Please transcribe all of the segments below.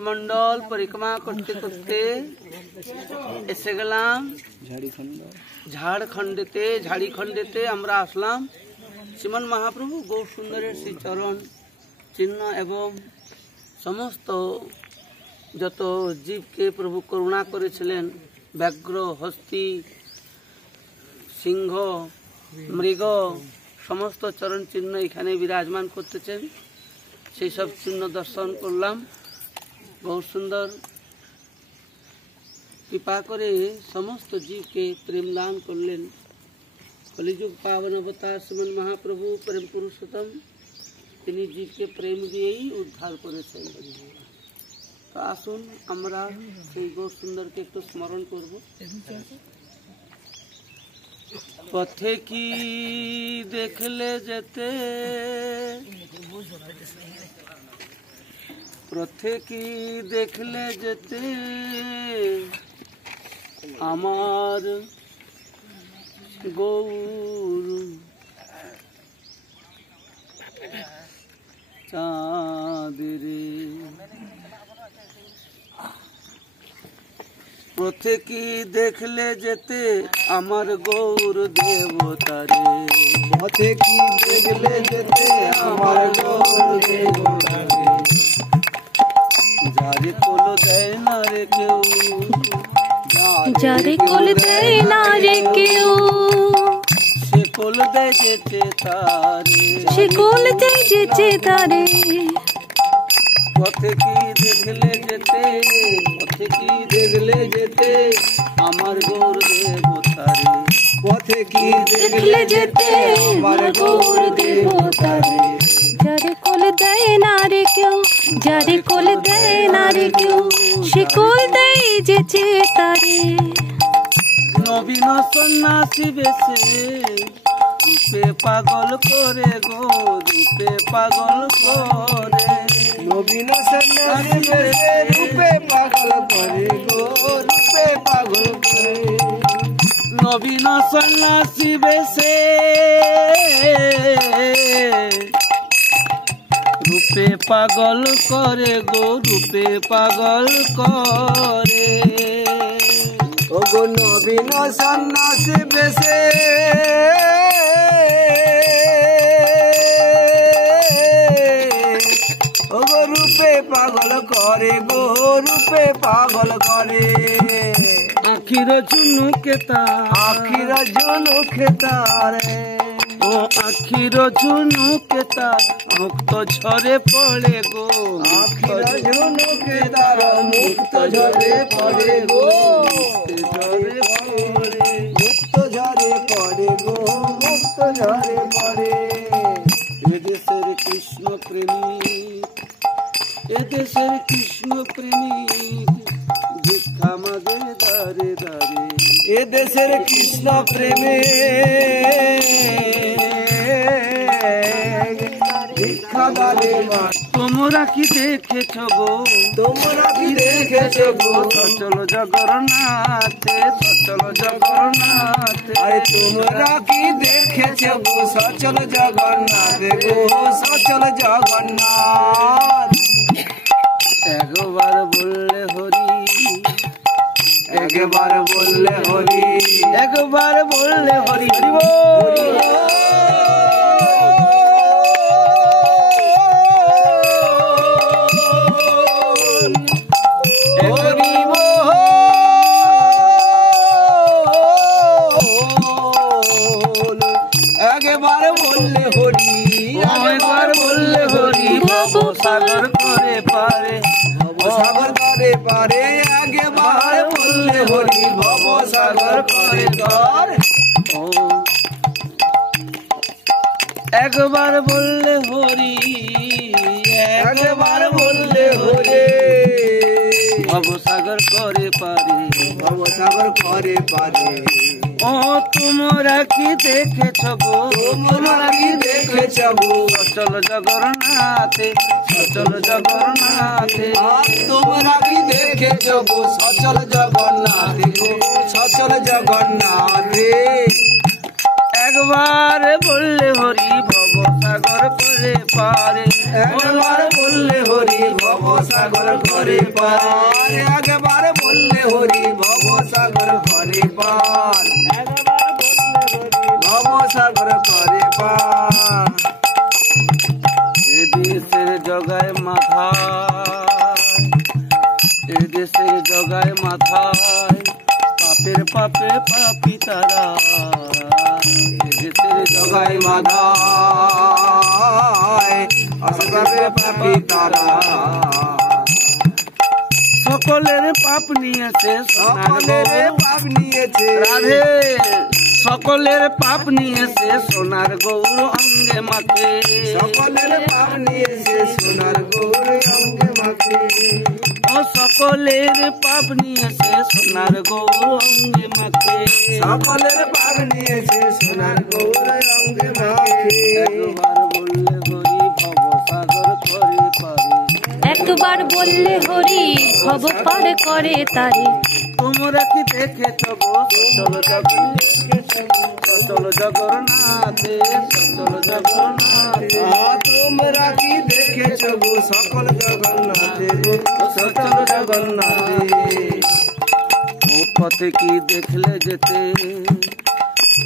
সৌরমণ্ডল পরিক্রমা করতে করতে এসে গেলাম ঝাড়খণ্ডেতে আমরা আসলাম। শ্রীমন মহাপ্রভু গৌর সুন্দরের শ্রী চরণ চিহ্ন এবং সমস্ত যত জীবকে প্রভু করুণা করেছিলেন, ব্যাঘ্র, হস্তি, সিংহ, মৃগ, সমস্ত চরণ চিহ্ন এখানে বিরাজমান করতেছেন। সেই সব চিহ্ন দর্শন করলাম। গৌর সুন্দর কৃপা করে সমস্ত জীবকে প্রেম দান করলেন। কলিযুগ পাবন অবতার শ্রীমন মহাপ্রভু প্রেম পুরুষোত্তম, তিনি জীবকে প্রেম দিয়েই উদ্ধার করেছেন। তো আসুন আমরা সেই গৌর সুন্দরকে একটু স্মরণ করব। পথে কি দেখলে যেতে, পথে কি দেখলে যেতে আমার গৌর চাঁদরে, পথে কি দেখলে যেতে আমার গৌর দেবতারে, পথে কি দেখলে যেতে আমার গৌর দেবতারে, যারে কোল দেয় না রে কেউ, যারে কোল দেয় না রে কেউ, সে কোল দেয় যেতে তারে, সে কোল দেয় যেতে তারে। পথে কি দেখলে যেতে, পথে কি দেখলে যেতে আমার গৌর দেবতারে, পথে কি দেখলে যেতে আমার গৌর দেবতারে, যারে কোল দেয় না রে কেউ, যারে কোল দেয় না রে কেউ, সে কোল দেয় যেতে তারে। নবীন সন্ন্যাসী বেশে রূপে পাগল করে গো, রূপে পাগল করে, নবীন সন্ন্যাসী বেশে রূপে পাগল করে গো, রূপে পাগল করে, নবীন সন্ন্যাসী বেশে রূপে পাগল করে গো, রূপে পাগল করে। ওগো নবীন সন্ন্যাসী বেশে ওগো রূপে পাগল করে গো, রূপে পাগল করে। আখির ঝুনুকে তার, আখির ঝুনুকে তারে, ও আখির ঝুনুকে তার মুক্ত ঝরে পড়ে গো, আখির ঝুনুকে তার মুক্ত ঝরে পড়ে গো, ঝরে পড়ে, মুক্ত ঝরে পড়ে গো, মুক্ত ঝরে পড়ে। এদেশের কৃষ্ণ প্রেমিক, এদেশের কৃষ্ণ প্রেমিক ভিক্ষা মাগে দারে দারে, এদেশের কৃষ্ণ প্রেমে ভিক্ষা দারে। তোমরা কি দেখেছ গো, তোমরা কি দেখেছ গো সচল জগন্নাথে, সচল জগন্নাথে, আরে তোমরা কি দেখেছ গো সচল জগন্নাথ গো, সচল জগন্নাথ। একবার বললে হরি, একবার বললে হরি, একবার বললে হরি, হরি বল। একবার বললে হরি, একবার বললে হরি, ভব সাগর করে পারে, ভব সাগর করে পারে, একবার বললে হরি, ভব সাগর করে পারে। একবার বললে হরি, একবার বললে হরি, ভব সাগর করে পারে, ভব সাগর করে পারে। ও তোমরা কি দেখেছ গো, তোমরা কি দেখেছ গো সচল জগন্নাথে, সচল জগন্নাথে, তোমরা কি দেখেছ গো সচল জগন্নাথে গো, সচল জগন্নাথে। একবার বললে হরি, ভব সাগর করে পারে, একবার বললে হরি ভব সাগর করে পার, একবার বললে হরি ভব সাগর করে পার, ভব সাগর করে পার। এদেশের জগায় মাথায়, এদেশের জগায় মাথায়, পাপের পাপে পাপি তারা, এদেশের জগাই মাধায় আসবে পাপি তারা, সকলের পাপ নিয়েছে সকলের পাপ নিয়েছে রাধে, সকলের পাপ নিয়েছে সোনার গৌর অঙ্গে মাখে, সকলের পাপ নিয়েছে সোনার গৌর অঙ্গে মাখে, ও সকলের পাপ নিয়েছে সোনার গৌর অঙ্গে মাখে, সকলের পাপ নিয়েছে সোনার গৌর অঙ্গে মাখে। একবার বললে হরি ভব সাগর করে পারে, একবার বললে হরি ভব পার করে তারে, তোমরা কি দেখেছ গো সচল জগন্নাথে, সচল জগন্নাথে, তোমরা কি দেখেছ গো সকল জগন্নাথে, সকল জগন্নাথে। ও পথে কি দেখলে যেতে,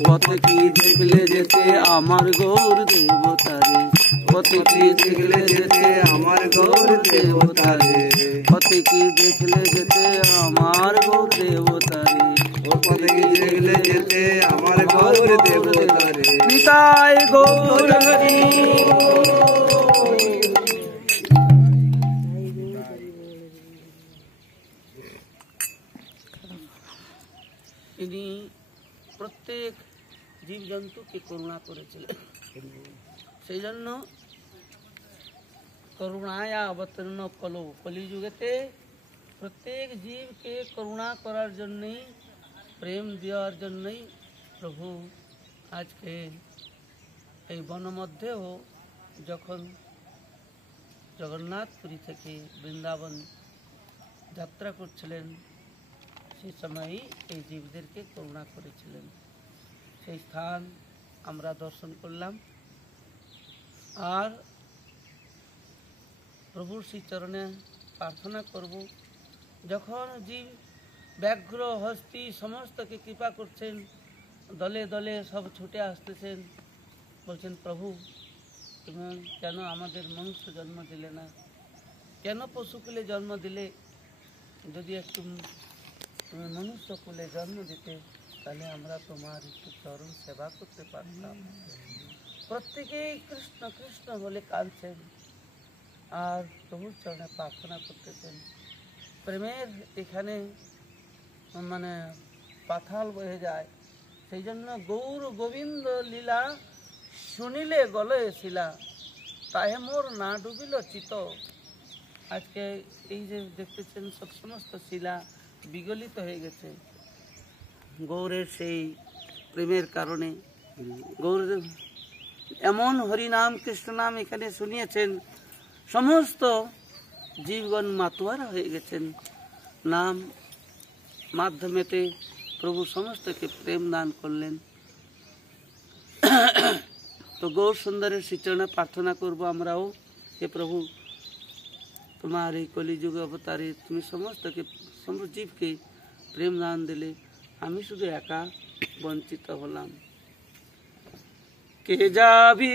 পথে কি দেখলে যেতে আমার গৌর দেবতারে, পথে কি দেখলে যেতে আমার গৌর দেবতারে, পথে কি দেখলে যেতে আমার গৌর দেবতারে, ও পথে কি দেখলে যেতে আমার গৌর দেবতারে। নিতাই গৌর হরি। তিনি প্রত্যেক জীবজন্তুকে করুণা করেছিলেন, সেই জন্য করুণায় অবতীর্ণ কলো, কলিযুগেতে প্রত্যেক জীবকে করুণা করার জন্যই, প্রেম দেওয়ার জন্যই প্রভু আজকে এই বনমধ্যেও যখন জগন্নাথপুরী থেকে বৃন্দাবন যাত্রা করছিলেন, সেই সময়ই এই জীবদেরকে করুণা করেছিলেন। সেই স্থান আমরা দর্শন করলাম, আর প্রভুর শ্রীচরণে প্রার্থনা করব, যখন জীব ব্যাঘ্র হস্তি সমস্তকে কৃপা করছেন, দলে দলে সব ছুটে আসতেছেন, বলছেন প্রভু তুমি কেন আমাদের মনুষ্য জন্ম দিলে না, কেন পশুকুলে জন্ম দিলে, যদি একটু তুমি মনুষ্য কুলে জন্ম দিতে তাহলে আমরা তোমার একটু চরণ সেবা করতে পারতাম। প্রত্যেকেই কৃষ্ণ কৃষ্ণ বলে কাঁদছেন আর প্রভুর চরণে প্রার্থনা করতেছেন। প্রেমের এখানে মানে পাথাল বয়ে যায়, সেই জন্য গৌর গোবিন্দ লীলা শুনিলে গলে শিলা, তাহে মোর না ডুবিল চিত। আজকে এই যে দেখতেছেন সব সমস্ত শিলা বিগলিত হয়ে গেছে গৌরের সেই প্রেমের কারণে। গৌর এমন হরিনাম কৃষ্ণ নাম এখানে শুনিয়েছেন, সমস্ত জীবগণ মাতোয়ারা হয়ে গেছেন। নাম মাধ্যমেতে প্রভু সমস্তকে প্রেম দান করলেন। তো গৌর সুন্দরের শ্রীচরণে প্রার্থনা করব আমরাও, হে প্রভু তোমার এই কলিযুগ অবতারে তুমি সমস্তকে জীবকে প্রেম দান দিলে, আমি শুধু একা বঞ্চিত হলাম। কে যাবি